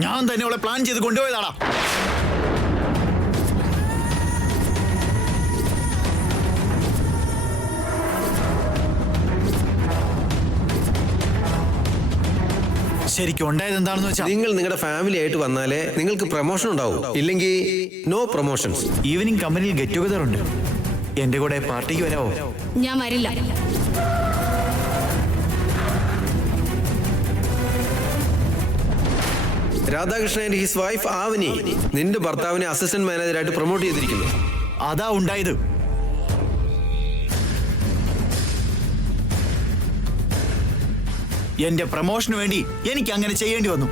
ഞാൻ തന്നെ അവളെ പ്ലാൻ ചെയ്ത് കൊണ്ടുപോയതാടാ. ശരിക്കും ഉണ്ടായത് എന്താണെന്ന് വെച്ചാൽ, നിങ്ങൾ നിങ്ങളുടെ ഫാമിലി ആയിട്ട് വന്നാലേ നിങ്ങൾക്ക് പ്രൊമോഷൻ ഉണ്ടാവും, ഇല്ലെങ്കിൽ നോ പ്രൊമോഷൻസ്. ഈവനിങ് കമ്പനിയിൽ ഗെറ്റ് ടുഗദർ ഉണ്ട്. എന്റെ കൂടെ പാർട്ടിക്ക് വരാവോ? ഞാൻ വരില്ല. രാധാകൃഷ്ണൻ ആൻഡ് ഹിസ് വൈഫ് ആവനി നിന്റെ ഭർത്താവിനെ അസിസ്റ്റന്റ് മാനേജറായിട്ട് പ്രൊമോട്ട് ചെയ്തിരിക്കുന്നു. അതാ ഉണ്ടായത്. എന്റെ പ്രൊമോഷന് വേണ്ടി എനിക്ക് അങ്ങനെ ചെയ്യേണ്ടി വന്നു.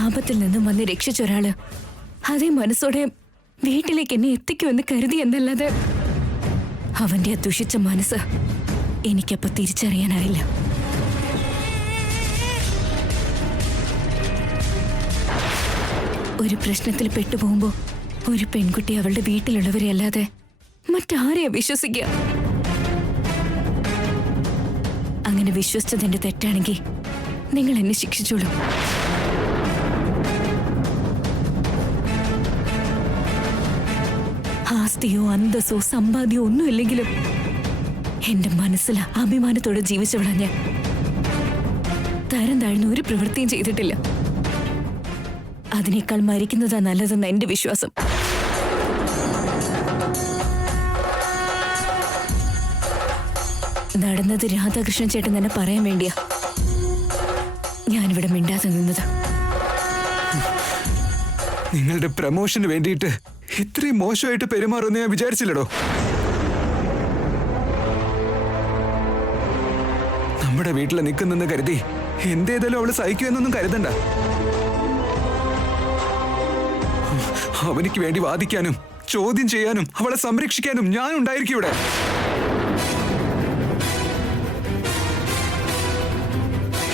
ആപത്തിൽ നിന്നും വന്ന് രക്ഷിച്ച ഒരാള് അതേ മനസ്സോടെ വീട്ടിലേക്ക് എന്നെ എത്തിക്കുമെന്ന് കരുതി എന്നല്ലാതെ അവന്റെ ആ ദുഷിച്ച മനസ്സ് എനിക്കപ്പോ തിരിച്ചറിയാനായില്ല. ഒരു പ്രശ്നത്തിൽ പെട്ടുപോകുമ്പോ ഒരു പെൺകുട്ടി അവളുടെ വീട്ടിലുള്ളവരെ അല്ലാതെ മറ്റാരെയാ വിശ്വസിക്കുക? അങ്ങനെ വിശ്വസിച്ചതിന്റെ തെറ്റാണെങ്കിൽ നിങ്ങൾ എന്നെ ശിക്ഷിച്ചോളൂ. ആസ്തിയോ അന്തസ്സോ സമ്പാദ്യമോ ഒന്നുമില്ലെങ്കിലും എന്റെ മനസ്സിൽ അഭിമാനത്തോടെ ജീവിച്ചവളാ ഞാൻ. തരം താഴ്ന്ന ഒരു പ്രവൃത്തിയും ചെയ്തിട്ടില്ല. അതിനേക്കാൾ മരിക്കുന്നതാ നല്ലതെന്ന എന്റെ വിശ്വാസം. നടന്നത് രാധാകൃഷ്ണൻ ചേട്ടൻ തന്നെ പറയാൻ വേണ്ടിയാ ഞാനിവിടെ മിണ്ടാതെ നിന്നത്. നിങ്ങളുടെ പ്രമോഷന് വേണ്ടിയിട്ട് ഇത്രയും മോശമായിട്ട് പെരുമാറുമെന്ന് ഞാൻ വിചാരിച്ചില്ലടോ. നമ്മുടെ വീട്ടിൽ നിൽക്കുന്നെന്ന് കരുതി എന്തേതായാലും അവള് സഹിക്കുമെന്നൊന്നും കരുതണ്ട. അവനിക്ക് വേണ്ടി വാദിക്കാനും ചോദ്യം ചെയ്യാനും അവളെ സംരക്ഷിക്കാനും ഞാൻ ഉണ്ടായിരിക്കും ഇവിടെ.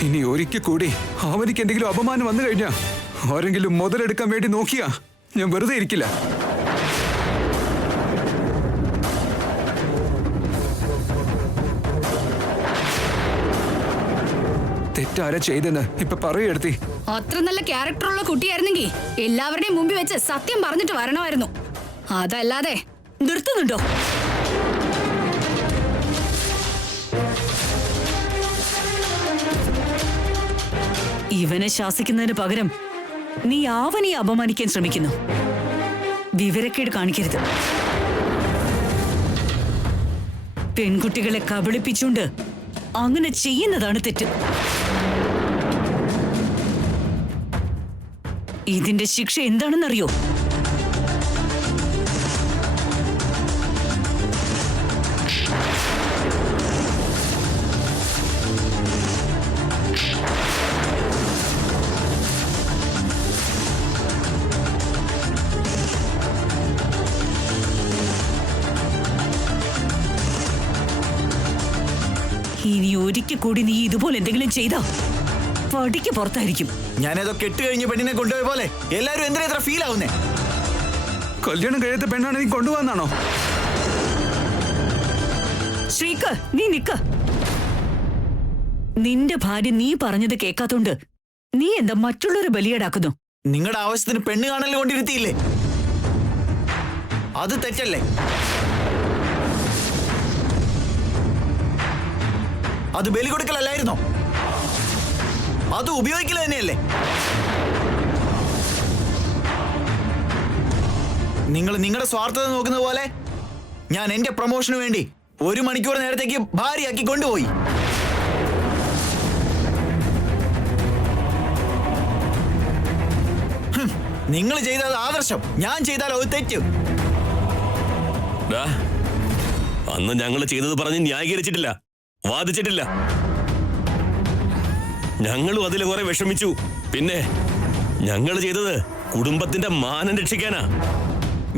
ഇനി ഒരിക്കൽ കൂടി അവനിക്ക് എന്തെങ്കിലും അപമാനം വന്നു കഴിഞ്ഞാ ആരെങ്കിലും മുതലെടുക്കാൻ വേണ്ടി നോക്കിയാ ഞാൻ വെറുതെ ഇരിക്കില്ല. തെറ്റാരാ ചെയ്തെന്ന് ഇപ്പൊ പറയെടുത്തി. അത്ര നല്ല ക്യാരക്ടറുള്ള കുട്ടിയായിരുന്നെങ്കിൽ എല്ലാവരുടെയും മുമ്പിൽ വെച്ച് സത്യം പറഞ്ഞിട്ട് വരണമായിരുന്നു. അതല്ലാതെ നിർത്തുന്നുണ്ടോ? ഇവനെ ശാസിക്കുന്നതിന് പകരം നീ ആവനെ അപമാനിക്കാൻ ശ്രമിക്കുന്നു. വിവരക്കേട് കാണിക്കരുത്. പെൺകുട്ടികളെ കബളിപ്പിച്ചുകൊണ്ട് അങ്ങനെ ചെയ്യുന്നതാണ് തെറ്റ്. ഇതിന്റെ ശിക്ഷ എന്താണെന്നറിയോ? ഇനി ഒരിക്കൽ കൂടി നീ ഇതുപോലെ എന്തെങ്കിലും ചെയ്താ പടിക്ക് പുറത്തായിരിക്കും. ഞാനേതോ കെട്ട് കഴിഞ്ഞ പെണ്ണിനെ കൊണ്ടുപോയ പോലെ എല്ലാരും എന്തിനാ ഇത്ര ഫീൽ ആവുന്നേ? കല്യാണം കഴിയാത്ത പെണ്ണാണ് നീ കൊണ്ടുപോകാന്നാണോ? ശ്രീക്ക്, നീ നിക്ക. നിന്റെ ഭാര്യ നീ പറഞ്ഞത് കേൾക്കാത്തോണ്ട് നീ എന്താ മറ്റുള്ളവരെ ബലിയേടാക്കുന്നു? നിങ്ങളുടെ ആവശ്യത്തിന് പെണ്ണ് കാണൽ കൊണ്ടിരുത്തിയില്ലേ? അത് തെറ്റല്ലേ? അത് ബലി കൊടുക്കലല്ലായിരുന്നോ? അത് ഉപയോഗിക്കൽ തന്നെയല്ലേ? നിങ്ങൾ നിങ്ങളുടെ സ്വാർത്ഥത നോക്കുന്ന പോലെ ഞാൻ എന്റെ പ്രൊമോഷന് വേണ്ടി 1 മണിക്കൂർ നേരത്തേക്ക് ഭാര്യയാക്കി കൊണ്ടുപോയി. നിങ്ങൾ ചെയ്താൽ ആദർശം, ഞാൻ ചെയ്താൽ അത് തെറ്റ്. അന്ന് ഞങ്ങൾ ചെയ്തത് പറഞ്ഞ് ന്യായീകരിച്ചിട്ടില്ല, വാദിച്ചിട്ടില്ല. ഞങ്ങളും അതിൽ കുറെ വിഷമിച്ചു. പിന്നെ ഞങ്ങൾ ചെയ്തത് കുടുംബത്തിന്റെ മാനം രക്ഷിക്കാനാ.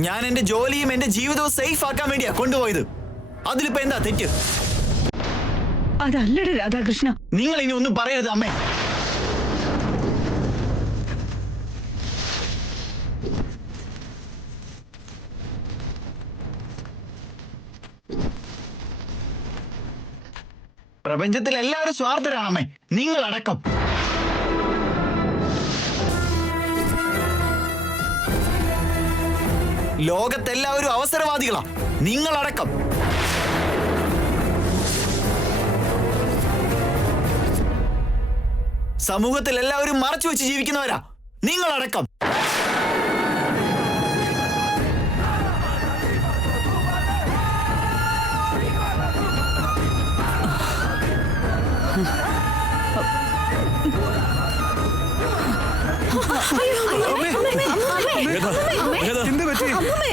ഞാൻ എന്റെ ജോലിയും എന്റെ ജീവിതവും സേഫ് ആക്കാൻ വേണ്ടിയാ കൊണ്ടുപോയത്. അതിലിപ്പോ എന്താ തെറ്റ്? അതല്ലട രാധാകൃഷ്ണ. നിങ്ങൾ ഇനി ഒന്നും പറയരുത് അമ്മേ. പ്രപഞ്ചത്തിൽ എല്ലാവരും സ്വാർത്ഥരാണമ്മേ, നിങ്ങളടക്കം. ലോകത്തെല്ലാവരും അവസരവാദികളാ, നിങ്ങളടക്കം. സമൂഹത്തിൽ എല്ലാവരും മറച്ചു വെച്ച് ജീവിക്കുന്നവരാ, നിങ്ങളടക്കം. എന്ത് പറ്റി? അമ്മേ,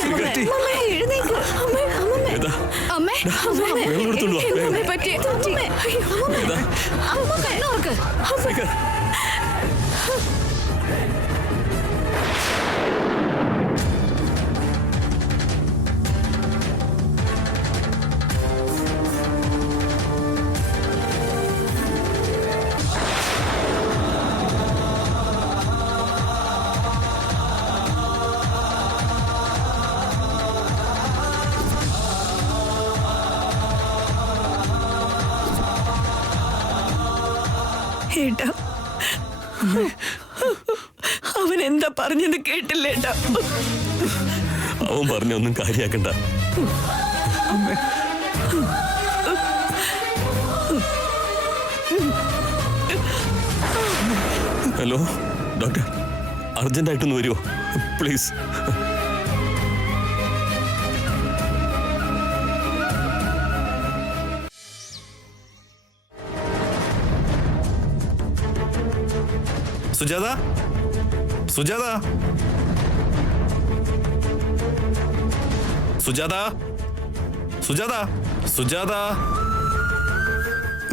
സിഗരറ്റ്. വെള്ളം എടുത്തോണ്ട് വാ. ഏട്ടാ, അവൻ എന്താ പറഞ്ഞെന്ന് കേട്ടില്ലേട്ടാ? അവൻ പറഞ്ഞൊന്നും കാര്യാക്കണ്ട. ഹലോ ഡോക്ടർ, അർജന്റായിട്ടൊന്ന് വരുമോ പ്ലീസ്? സുജാത, സുജാത, സുജാത, സുജാത, സുജാത.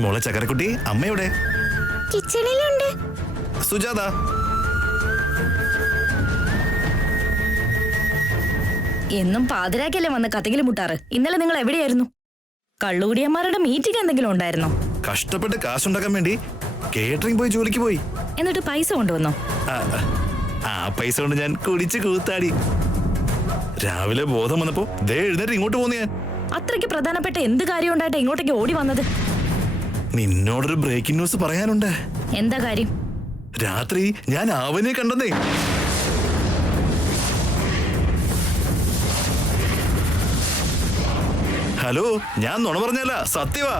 മോളെ ചക്കരക്കുട്ടി, അമ്മയുടെ കിച്ചണിലുണ്ട്. സുജാത, എന്നും പാതിരാക്കല്ലേ വന്ന് കഥകില് മുട്ടാറ്. ഇന്നലെ നിങ്ങൾ എവിടെയായിരുന്നു? കള്ളുകുടിയന്മാരുടെ മീറ്റിംഗ് എന്തെങ്കിലും ഉണ്ടായിരുന്നോ? കഷ്ടപ്പെട്ട് കാശുണ്ടാക്കാൻ വേണ്ടി കേറ്ററിംഗ് പോയി ജോലിക്ക് പോയി. എന്നിട്ട് പൈസ കൊണ്ടുവന്നോ? ആ പൈസ കൊണ്ട് ഞാൻ കുടിച്ച് കൂത്താടി. രാവിലെ ബോധം വന്നപ്പോ ദേ എഴുന്നേറ്റ് ഇങ്ങോട്ട് പോന്നു ഞാൻ. അത്രയ്ക്ക് പ്രധാനപ്പെട്ട എന്ത് കാര്യം ഉണ്ടായിട്ട് ഇങ്ങോട്ടേക്ക് ഓടി വന്നത്? നിന്നോടൊരു ബ്രേക്കിംഗ് ന്യൂസ് പറയാനുണ്ട്. എന്താ കാര്യം? രാത്രി ഞാൻ ആവനെ കണ്ടെന്നേ. ഹലോ, ഞാൻ നുണ പറഞ്ഞല്ല, സത്യവാ.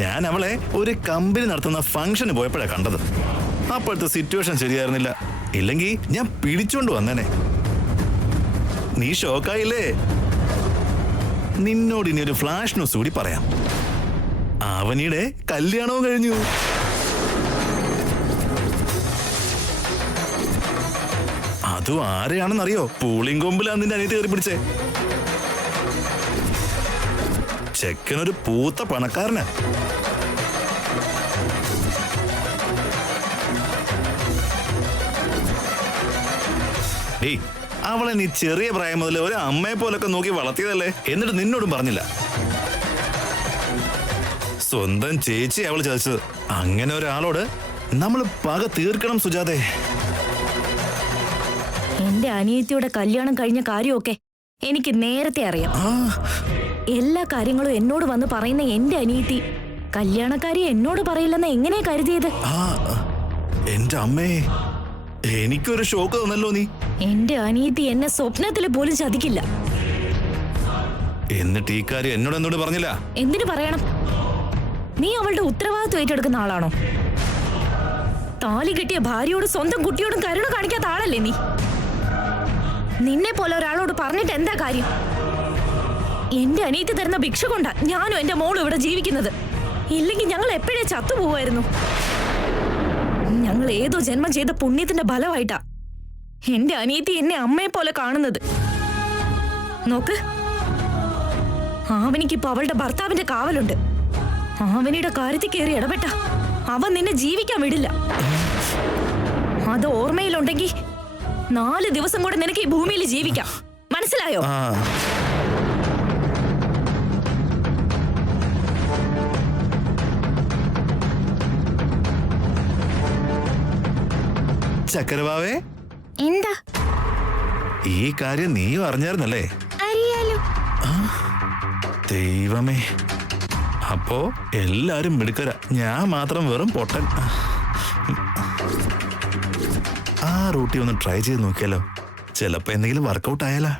ഞാൻ അവളെ ഒരു കമ്പനി നടത്തുന്ന ഫംഗ്ഷന് പോയപ്പോഴാ കണ്ടത്. അപ്പോഴത്തെ സിറ്റുവേഷൻ ശരിയായിരുന്നില്ല, ഇല്ലെങ്കിൽ ഞാൻ പിടിച്ചോണ്ട് വന്നേനെ. നീ ഷോക്കായില്ലേ? നിന്നോട് ഇനി ഒരു ഫ്ലാഷ് ന്യൂസ് കൂടി പറയാം. ആവനിയുടെ കല്യാണവും കഴിഞ്ഞു. അതും ആരെയാണെന്നറിയോ? പൂളിയും കൊമ്പിലാ നിന്റെ അനിയത്തി കയറി പിടിച്ചേ. ചെക്കനൊരു പൂത്ത പണക്കാരന്. അവളെ നീ ചെറിയ പ്രായം മുതൽ ഒരു അമ്മയെ പോലൊക്കെ നോക്കി വളർത്തിയതല്ലേ? എന്നിട്ട് നിന്നോടും പറഞ്ഞില്ല. സ്വന്തം ചേച്ചി അവൾ ചതിച്ചത്. അങ്ങനെ ഒരാളോട് നമ്മൾ പക തീർക്കണം സുജാതേ. എന്റെ അനിയത്തിയുടെ കല്യാണം കഴിഞ്ഞ കാര്യമൊക്കെ എനിക്ക് നേരത്തെ അറിയാം. എല്ലാ കാര്യങ്ങളും എന്നോട് വന്ന് പറയുന്ന എന്റെ അനിയത്തി കല്യാണക്കാരി എന്നോട് പറയില്ലെന്ന് എങ്ങനെയാ കരുതിയത്? എന്റെ അമ്മേ, എനിക്കൊരു ഷോക്ക് തന്നല്ലോ നീ. എന്റെ അനിയത്തി എന്നെ സ്വപ്നത്തിൽ പോലും ചതിക്കില്ല. എന്നിട്ട് ഈ കാര്യം എന്നോട് പറഞ്ഞില്ല? എന്തിനു പറയണം? നീ അവളുടെ ഉത്തരവാദിത്വം ഏറ്റെടുക്കുന്ന ആളാണോ? താലി കെട്ടിയ ഭാര്യയോട് സ്വന്തം കുട്ടിയോടും കരുണ കാണിക്കാത്ത ആളല്ലേ നീ? നിന്നെ പോലെ ഒരാളോട് പറഞ്ഞിട്ട് എന്താ കാര്യം? എന്റെ അനിയത്തി തരുന്ന ഭിക്ഷ കൊണ്ടാ ഞാനും എന്റെ മോളും ഇവിടെ ജീവിക്കുന്നത്. ഇല്ലെങ്കിൽ ഞങ്ങൾ എപ്പോഴേ ചത്തുപോവായിരുന്നു. ഞങ്ങൾ ഏതോ ജന്മം ചെയ്ത പുണ്യത്തിന്റെ ഫലമായിട്ടാ എന്റെ അനിയത്തി എന്നെ അമ്മയെ പോലെ കാണുന്നത്. നോക്ക്, ആവനിക്കിപ്പോ അവളുടെ ഭർത്താവിന്റെ കാവലുണ്ട്. ആവനിയുടെ കാര്യത്തിൽ കയറി ഇടപെട്ട അവൻ നിന്നെ ജീവിക്കാൻ വിടില്ല. അത് ഓർമ്മയിലുണ്ടെങ്കിൽ 4 ദിവസം കൂടെ നിനക്ക് ഈ ഭൂമിയിൽ ജീവിക്കാം. മനസ്സിലായോ? ചക്കരവാവേ, എന്താ? ഈ കാര്യം നീയും അറിഞ്ഞായിരുന്നല്ലേ? അറിയാലോ. ദൈവമേ, അപ്പോ എല്ലാരും മിടുക്കര, ഞാൻ മാത്രം വെറും പൊട്ടൻ. ആ റൂട്ടി ഒന്ന് ട്രൈ ചെയ്ത് നോക്കിയാലോ, ചിലപ്പോ എന്തെങ്കിലും വർക്കൗട്ട് ആയാലോ.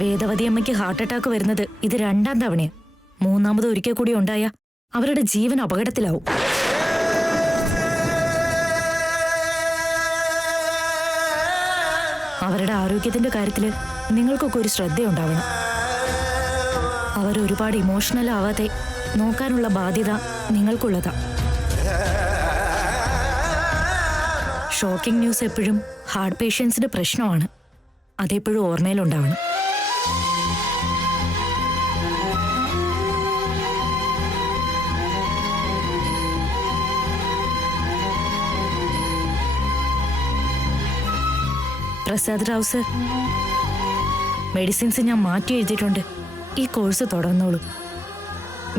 വേദവതി അമ്മയ്ക്ക് ഹാർട്ട് അറ്റാക്ക് വരുന്നത് ഇത് 2ാം തവണയാ. 3ാമത് ഒരിക്കൽ കൂടി ഉണ്ടായ അവരുടെ ജീവൻ അപകടത്തിലാവും. അവരുടെ ആരോഗ്യത്തിന്റെ കാര്യത്തില് നിങ്ങൾക്കൊക്കെ ഒരു ശ്രദ്ധയുണ്ടാവണം. അവരൊരുപാട് ഇമോഷണൽ ആവാതെ നോക്കാനുള്ള ബാധ്യത നിങ്ങൾക്കുള്ളതാ. ഷോക്കിംഗ് ന്യൂസ് എപ്പോഴും ഹാർട്ട് പേഷ്യൻസിന്റെ പ്രശ്നമാണ്. അതെപ്പോഴും ഓർമ്മയിലുണ്ടാവണം. പ്രസാദ് റാവു സർ, മെഡിസിൻസ് ഞാൻ മാറ്റി എഴുതിയിട്ടുണ്ട്. ഈ കോഴ്സ് തുടർന്നോളൂ.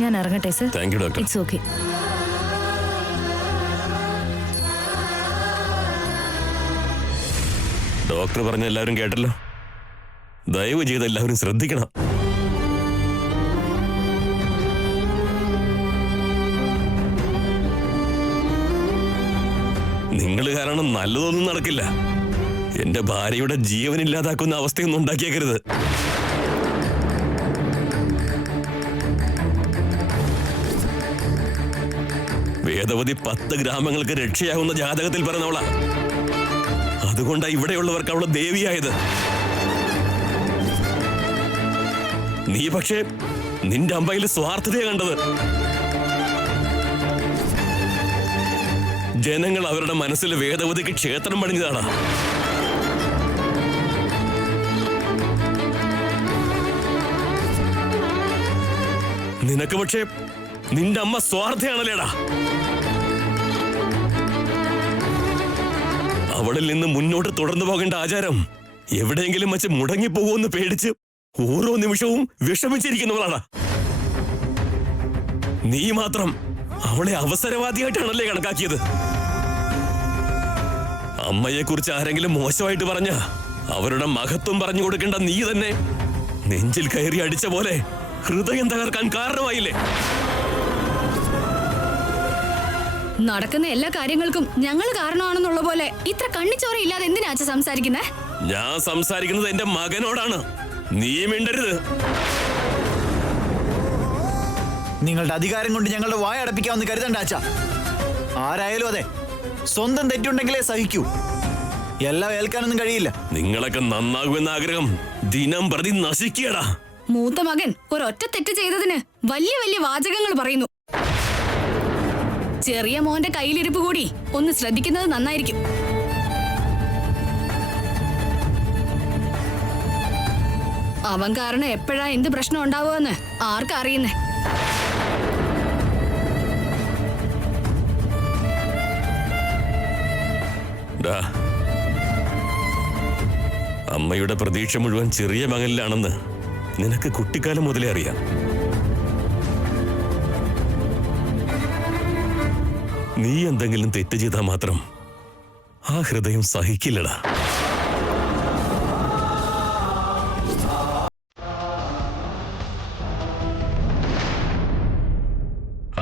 ഞാൻ ഇറങ്ങട്ടെ sir. Thank you doctor. It's okay. Doctor പറഞ്ഞ എല്ലാവരും കേട്ടല്ലോ. ദയവ് ചെയ്ത് എല്ലാവരും ശ്രദ്ധിക്കണം. നിങ്ങൾ കാരണം നല്ലതൊന്നും നടക്കില്ല. എന്റെ ഭാര്യയുടെ ജീവനില്ലാതാക്കുന്ന അവസ്ഥയൊന്നും ഉണ്ടാക്കിയേക്കരുത്. വേദവതി 10 ഗ്രാമങ്ങൾക്ക് രക്ഷയാകുന്ന ജാതകത്തിൽ പറഞ്ഞവളാ. അതുകൊണ്ടാ ഇവിടെയുള്ളവർക്ക് അവളെ ദേവിയായത്. നീ പക്ഷേ നിന്റെ അമ്പയിൽ സ്വാർത്ഥതയെ കണ്ടത്. ജനങ്ങൾ അവരുടെ മനസ്സിൽ വേദവതിക്ക് ക്ഷേത്രം പണിഞ്ഞതാണ്. നിനക്ക് പക്ഷേ നിന്റെ അമ്മ സ്വാർത്ഥയാണല്ലേടാ. അവളിൽ നിന്ന് മുന്നോട്ട് തുടർന്നു പോകേണ്ട ആചാരം എവിടെയെങ്കിലും വെച്ച് മുടങ്ങിപ്പോകുമെന്ന് പേടിച്ച് ഓരോ നിമിഷവും വിഷമിച്ചിരിക്കുന്നവളാണ്. നീ മാത്രം അവളെ അവസരവാദിയായിട്ടാണല്ലേ കണക്കാക്കിയത്. അമ്മയെക്കുറിച്ച് ആരെങ്കിലും മോശമായിട്ട് പറഞ്ഞ അവരുടെ മഹത്വം പറഞ്ഞു കൊടുക്കേണ്ട നീ തന്നെ നെഞ്ചിൽ കയറി അടിച്ച പോലെ ഹൃദയം തകർക്കാൻ കാരണമായില്ലേ. നടക്കുന്ന എല്ലാ കാര്യങ്ങൾക്കും ഞങ്ങൾ കാരണമാണെന്നുള്ള പോലെ ഇത്ര കണ്ണിച്ചോരയില്ലാതെ എന്തിനാ അച്ഛൻ സംസാരിക്കുന്നേ? ഞാൻ സംസാരിക്കുന്നത് എന്റെ മകനോടാണ്. നീ മിണ്ടരുത്. നിങ്ങളുടെ അധികാരം കൊണ്ട് ഞങ്ങളുടെ വായ അടപ്പിക്കാമെന്ന് കരുതണ്ട അച്ഛാ. ആരായാലും അതെ, സ്വന്തം തെറ്റുണ്ടെങ്കിലേ സഹിക്കൂ. എല്ലാം ഏൽക്കാനൊന്നും കഴിയില്ല. നിങ്ങളൊക്കെ നന്നാകുമെന്ന ആഗ്രഹം ദിനം പ്രതി നശിക്കടാ. മൂത്ത മകൻ ഒരൊറ്റ തെറ്റ് ചെയ്തതിന് വലിയ വലിയ വാചകങ്ങൾ പറയുന്നു. ചെറിയ മോന്റെ കയ്യിലിരിപ്പ് കൂടി ഒന്ന് ശ്രദ്ധിക്കുന്നത് നന്നായിരിക്കും. അവൻ കാരണം എപ്പോഴാ എന്ത് പ്രശ്നം ഉണ്ടാവുമെന്ന് ആർക്കറിയുന്നേ. അമ്മയുടെ പ്രതീക്ഷ മുഴുവൻ ചെറിയ മകനിലാണെന്ന് നിനക്ക് കുട്ടിക്കാലം മുതലേ അറിയാം. നീ എന്തെങ്കിലും തെറ്റ് ചെയ്താൽ മാത്രം ആ ഹൃദയം സഹിക്കില്ലടാ.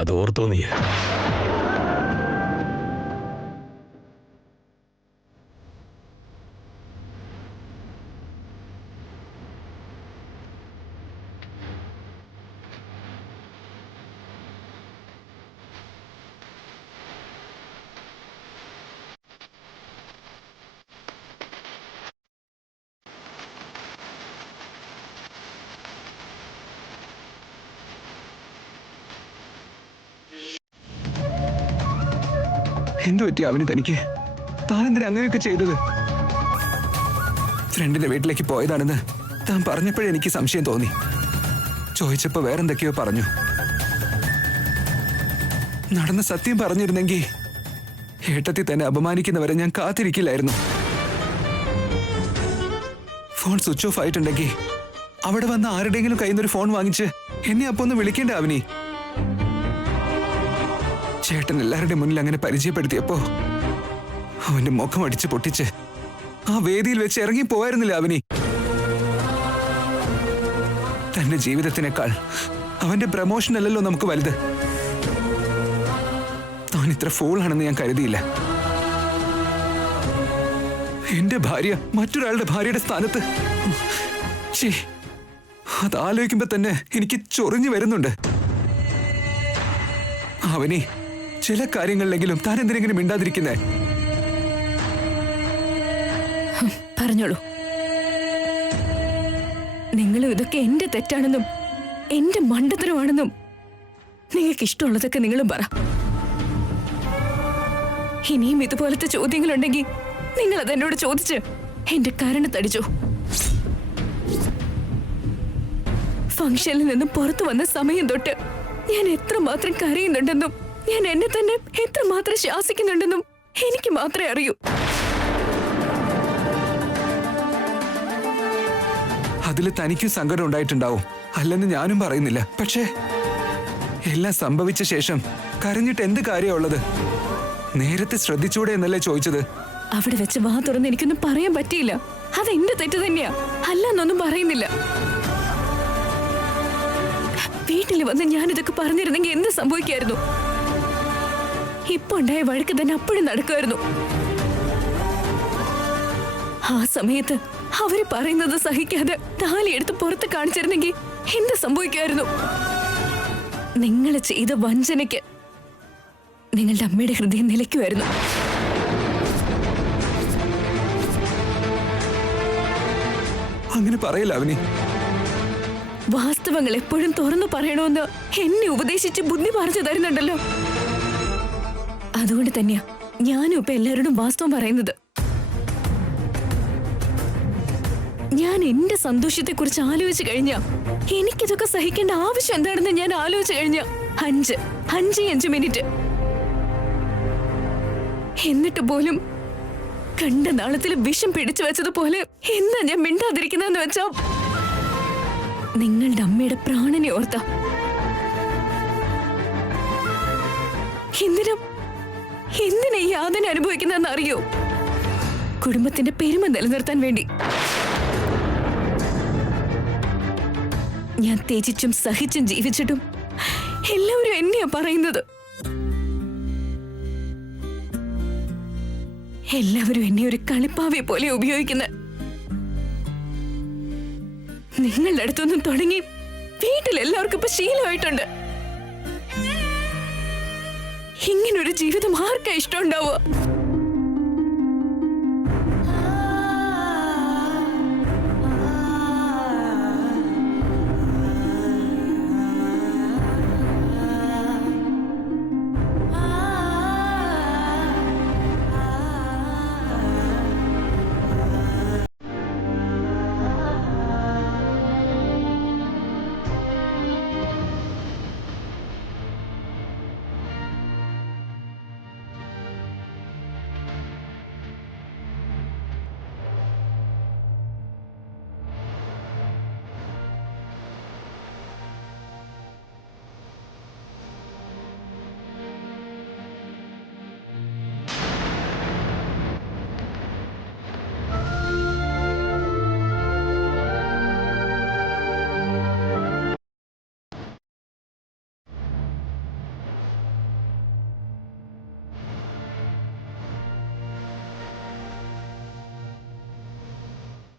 അതോർത്തോ നീ. എന്തു പറ്റി അവന് തനിക്ക്? താനെന്തിനാ അങ്ങനെയൊക്കെ ചെയ്തത്? ഫ്രണ്ടിന്റെ വീട്ടിലേക്ക് പോയതാണെന്ന് താൻ പറഞ്ഞപ്പോഴേ എനിക്ക് സംശയം തോന്നി. ചോദിച്ചപ്പോ വേറെന്തൊക്കെയോ പറഞ്ഞു. നടന്ന സത്യം പറഞ്ഞിരുന്നെങ്കിൽ ഏട്ടത്തി തന്നെ അപമാനിക്കുന്നവരെ ഞാൻ കാത്തിരിക്കില്ലായിരുന്നു. ഫോൺ സ്വിച്ച് ഓഫ് ആയിട്ടുണ്ടെങ്കിൽ അവിടെ വന്ന ആരുടെയെങ്കിലും കയ്യിൽ നിന്നൊരു ഫോൺ വാങ്ങിച്ച് എന്നെ അപ്പൊ ഒന്ന് വിളിക്കേണ്ട അവനി. ചേട്ടൻ എല്ലാവരുടെ മുന്നിൽ അങ്ങനെ പരിചയപ്പെടുത്തിയപ്പോ അവന്റെ മുഖം അടിച്ച് പൊട്ടിച്ച് ആ വേദിയിൽ വെച്ച് ഇറങ്ങി പോവായിരുന്നില്ല അവനി. തന്റെ ജീവിതത്തിനേക്കാൾ അവന്റെ പ്രമോഷൻ അല്ലല്ലോ നമുക്ക് വലുത്. താൻ ഇത്ര ഫൂളാണെന്ന് ഞാൻ കരുതിയില്ല. എന്റെ ഭാര്യ മറ്റൊരാളുടെ ഭാര്യയുടെ സ്ഥാനത്ത്. അത് ആലോചിക്കുമ്പോ തന്നെ എനിക്ക് ചൊറിഞ്ഞു വരുന്നുണ്ട്. അവനി, ചില കാര്യങ്ങളിലെങ്കിലും താൻ എന്തിനെങ്കിലും മിണ്ടാതിരിക്കുന്നേ? പറഞ്ഞോളൂ. നിങ്ങളും ഇതൊക്കെ എന്റെ തെറ്റാണെന്നും എന്റെ മണ്ടത്തരമാണെന്നും നിങ്ങൾക്ക് ഇഷ്ടമുള്ളതൊക്കെ നിങ്ങളും പറ. ഇനിയും ഇതുപോലത്തെ ചോദ്യങ്ങളുണ്ടെങ്കിൽ നിങ്ങൾ അതെന്നോട് ചോദിച്ച് എന്റെ കരണത്തടിച്ചു. ഫംഗ്ഷനിൽ നിന്നും പുറത്തു വന്ന സമയം തൊട്ട് ഞാൻ എത്രമാത്രം കരയുന്നുണ്ടെന്നും ഞാൻ എന്നെ തന്നെ എത്രമാത്രം ശാസിക്കുന്നുണ്ടെന്നും എനിക്ക് മാത്രമേ അറിയൂ. അതിൽ തനിക്കും സങ്കടം ഉണ്ടായിട്ടുണ്ടാവും, അല്ലെന്ന് ഞാനും പറയുന്നില്ല. പക്ഷേ എല്ലാം സംഭവിച്ച ശേഷം കരഞ്ഞിട്ട് എന്ത് കാര്യമുള്ളത്? നേരത്തെ ശ്രദ്ധിച്ചൂടെ എന്നല്ലേ ചോദിച്ചത്? അവിടെ വെച്ച് വാ തുറന്ന് എനിക്കൊന്നും പറയാൻ പറ്റിയില്ല. അതെന്റെ തെറ്റ് തന്നെയാ, അല്ലെന്നൊന്നും പറയുന്നില്ല. വീട്ടിൽ വന്ന് ഞാനിതൊക്കെ പറഞ്ഞിരുന്നെങ്കിൽ എന്ത് സംഭവിക്കായിരുന്നു? ഇപ്പൊ ഉണ്ടായ വഴക്ക് തന്നെ അപ്പോഴും നടക്കുമായിരുന്നു. ആ സമയത്ത് അവര് പറയുന്നത് സഹിക്കാതെ താലി എടുത്ത് പുറത്ത് കാണിച്ചിരുന്നെങ്കിൽ എന്ത് സംഭവിക്കുമായിരുന്നു? നിങ്ങൾ ചെയ്ത വഞ്ചനയ്ക്ക് നിങ്ങളുടെ അമ്മയുടെ ഹൃദയം നിലയ്ക്കുമായിരുന്നു. അങ്ങനെ പറയില്ല അവനി. വാസ്തവങ്ങൾ എപ്പോഴും തുറന്നു പറയണമെന്ന് എന്നെ ഉപദേശിച്ച് ബുദ്ധി പറഞ്ഞു തരുന്നുണ്ടല്ലോ. അതുകൊണ്ട് തന്നെയാ ഞാനും ഇപ്പൊ എല്ലാവരോടും വാസ്തവം പറയുന്നത്. ഞാൻ എന്റെ സന്തോഷത്തെ കുറിച്ച് ആലോചിച്ചു കഴിഞ്ഞ എനിക്കിതൊക്കെ സഹിക്കേണ്ട ആവശ്യം എന്താണെന്ന് ഞാൻ ആലോചിച്ചു കഴിഞ്ഞ 5 മിനിറ്റ്. എന്നിട്ട് പോലും കണ്ട നാളത്തിൽ വിഷം പിടിച്ചു വെച്ചതുപോലെ എന്താ ഞാൻ മിണ്ടാതിരിക്കുന്നതെന്ന് വെച്ചാ നിങ്ങളുടെ അമ്മയുടെ പ്രാണനെ ഓർത്ത. എന്തിനാ ഈ യാതന അനുഭവിക്കുന്നതെന്ന് അറിയോ? കുടുംബത്തിന്റെ പെരുമ നിലനിർത്താൻ വേണ്ടി. ഞാൻ ത്യജിച്ചും സഹിച്ചും ജീവിച്ചിട്ടും എല്ലാവരും എന്നെയാ പറയുന്നത്. എല്ലാവരും എന്നെ ഒരു കളിപ്പാവയെ പോലെ ഉപയോഗിക്കുന്ന. നിങ്ങളുടെ അടുത്തൊന്നും തുടങ്ങി വീട്ടിലെല്ലാവർക്കും ഇപ്പൊ ശീലമായിട്ടുണ്ട്. ഇങ്ങനൊരു ജീവിതം ആർക്കാ ഇഷ്ടം ഉണ്ടാവുക?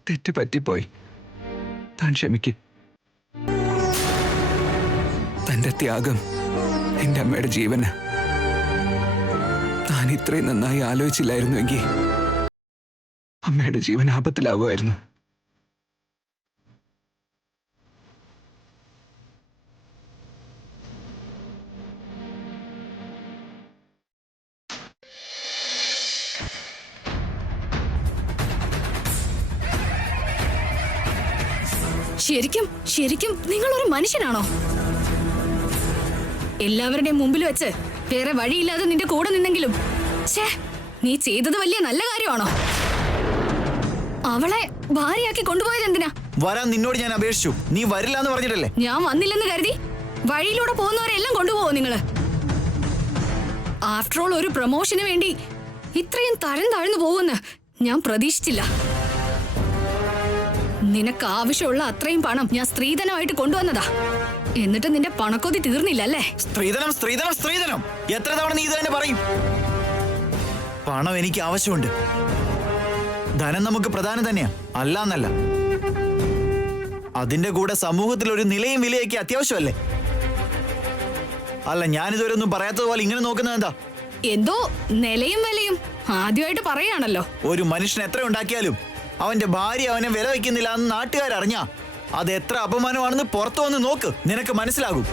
തെറ്റ് പറ്റിപ്പോയി, താൻ ക്ഷമിക്ക്. തന്റെ ത്യാഗം എന്റെ അമ്മയുടെ ജീവന്. താൻ ഇത്രയും നന്നായി ആലോചിച്ചില്ലായിരുന്നുവെങ്കിൽ അമ്മയുടെ ജീവൻ ആപത്തിലാവുമായിരുന്നു. ശരിക്കും നിങ്ങൾ ഒരു മനുഷ്യനാണോ? എല്ലാവരുടെയും മുമ്പിൽ വെച്ച് വേറെ വഴിയില്ലാതെ നിന്റെ കൂടെ നിന്നെങ്കിലും ഛേ, നീ ചെയ്തത് വലിയ നല്ല കാര്യമാണോ? അവളെ ഭാര്യയാക്കി കൊണ്ടുപോയത് എന്തിനാ? വരാൻ നിന്നോട് ഞാൻ അപേക്ഷിച്ചു, നീ വരില്ല എന്ന് പറഞ്ഞിട്ടല്ലേ? ഞാൻ വന്നില്ലെന്ന് കരുതി വഴിയിലൂടെ പോകുന്നവരെല്ലാം കൊണ്ടുപോകോ നിങ്ങള്? ആഫ്റ്റർ ഓൾ ഒരു പ്രൊമോഷന് വേണ്ടി ഇത്രയും തരം താഴ്ന്നു പോകുമെന്ന് ഞാൻ പ്രതീക്ഷിച്ചില്ല. നിനക്ക് ആവശ്യമുള്ള അത്രയും പണം ഞാൻ സ്ത്രീധനമായിട്ട് കൊണ്ടുവന്നതാ. എന്നിട്ട് നിന്റെ പണക്കൊതി തീർന്നില്ല അല്ലേ? സ്ത്രീധനം സ്ത്രീധനം സ്ത്രീധനം എത്ര തവണ നീ ഇത് തന്നെ പറയും? പണം എനിക്ക് ആവശ്യമുണ്ട്. ധനം നമുക്ക് പ്രധാനം തന്നെയാ, അല്ലാന്നല്ല. അതിന്റെ കൂടെ സമൂഹത്തിൽ ഒരു നിലയും വിലയൊക്കെ അത്യാവശ്യമല്ലേ? അല്ല, ഞാനിതുവരെ ഒന്നും പറയാത്തതുപോലെ ഇങ്ങനെ നോക്കുന്നത് എന്താ? എന്തോ നിലയും വിലയും ആദ്യമായിട്ട് പറയാണല്ലോ. ഒരു മനുഷ്യൻ എത്ര ഉണ്ടാക്കിയാലും അവന്റെ ഭാര്യ അവനെ വില വയ്ക്കുന്നില്ല എന്ന് നാട്ടുകാരറിഞ്ഞാ അത് എത്ര അപമാനമാണെന്ന് പുറത്തു വന്ന് നോക്ക്, നിനക്ക് മനസ്സിലാകും.